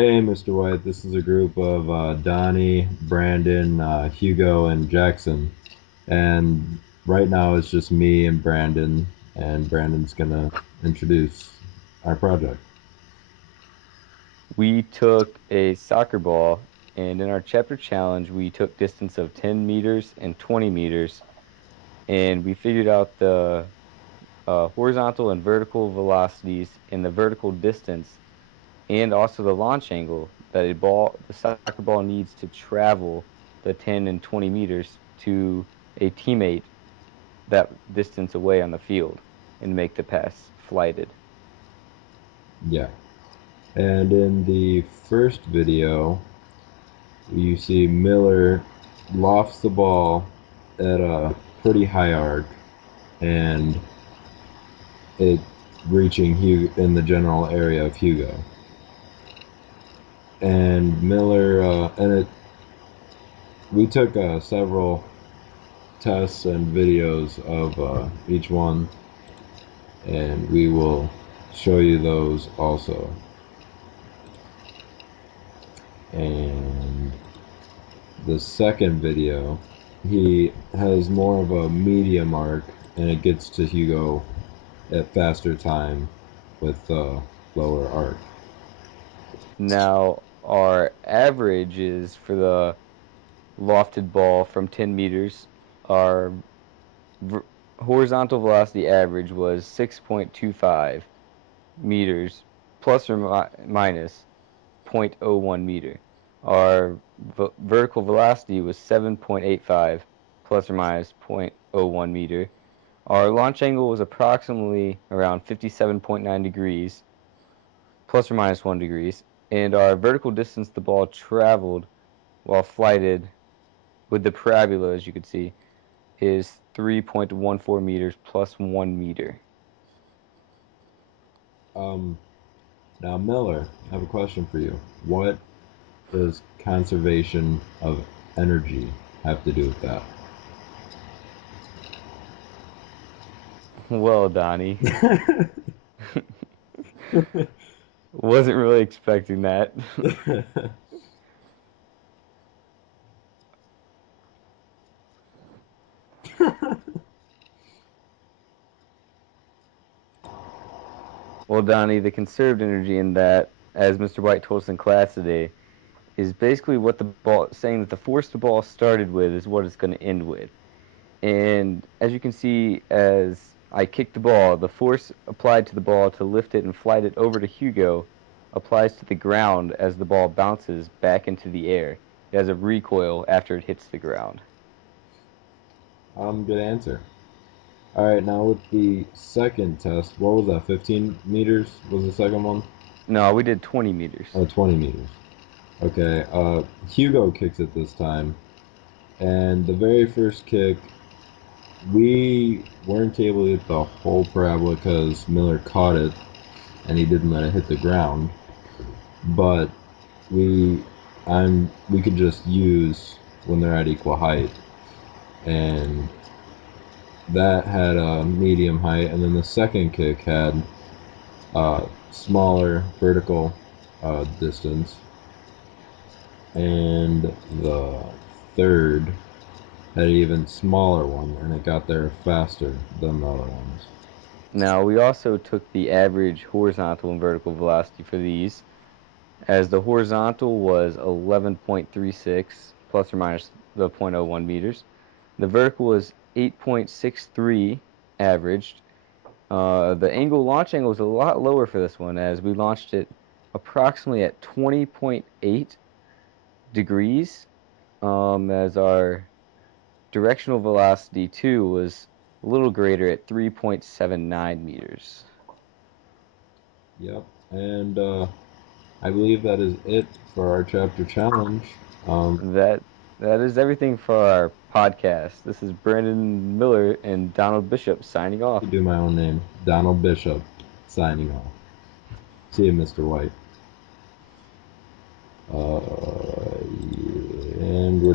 Hey, Mr. White, this is a group of Donnie, Brandon, Hugo, and Jackson. And right now it's just me and Brandon's gonna introduce our project. We took a soccer ball, and in our chapter challenge, we took distance of 10 meters and 20 meters, and we figured out the horizontal and vertical velocities and the vertical distance, and also the launch angle that the soccer ball needs to travel the 10 and 20 meters to a teammate that distance away on the field and make the pass flighted. Yeah. And in the first video, you see Miller lofts the ball at a pretty high arc and it reaching Hugo in the general area of Hugo. And Miller, and it we took several tests and videos of each one, and we will show you those also. And the second video, he has more of a medium arc, and it gets to Hugo at faster time with lower arc. Now, our average is for the lofted ball from 10 meters, our ver horizontal velocity average was 6.25 meters plus or minus zero point zero 0.01 meter. Our vertical velocity was 7.85 plus or minus zero point zero 0.01 meter. Our launch angle was approximately around 57.9 degrees plus or minus 1 degrees. And our vertical distance the ball traveled while flighted with the parabola, as you could see, is 3.14 meters plus 1 meter. Um, Now, Miller, I have a question for you. What does conservation of energy have to do with that? Well, Donnie, wasn't really expecting that. Well, Donnie, the conserved energy in that, as Mr. White told us in class today, is basically what the ball, saying that the force the ball started with is what it's going to end with. And as you can see, as I kick the ball, the force applied to the ball to lift it and flight it over to Hugo applies to the ground as the ball bounces back into the air. It has a recoil after it hits the ground. Good answer. All right, now with the second test, what was that? 15 meters was the second one? No, we did 20 meters. Oh, 20 meters. Okay, Hugo kicks it this time, and the very first kick, we weren't able to hit the whole parabola because Miller caught it and he didn't let it hit the ground. But we, we could just use when they're at equal height, and that had a medium height, and then the second kick had smaller vertical distance, and the third had an even smaller one, and it got there faster than the other ones. Now, we also took the average horizontal and vertical velocity for these, as the horizontal was 11.36 plus or minus the zero point zero 0.01 meters. The vertical was 8.63 averaged. The launch angle was a lot lower for this one, as we launched it approximately at 20.8 degrees, as our directional velocity too was a little greater at 3.79 meters. Yep, and I believe that is it for our chapter challenge. Um, That that is everything for our podcast. This is Brandon Miller and Donald Bishop signing to off. do my own name, Donald Bishop, signing off. See you, Mr. White. And we're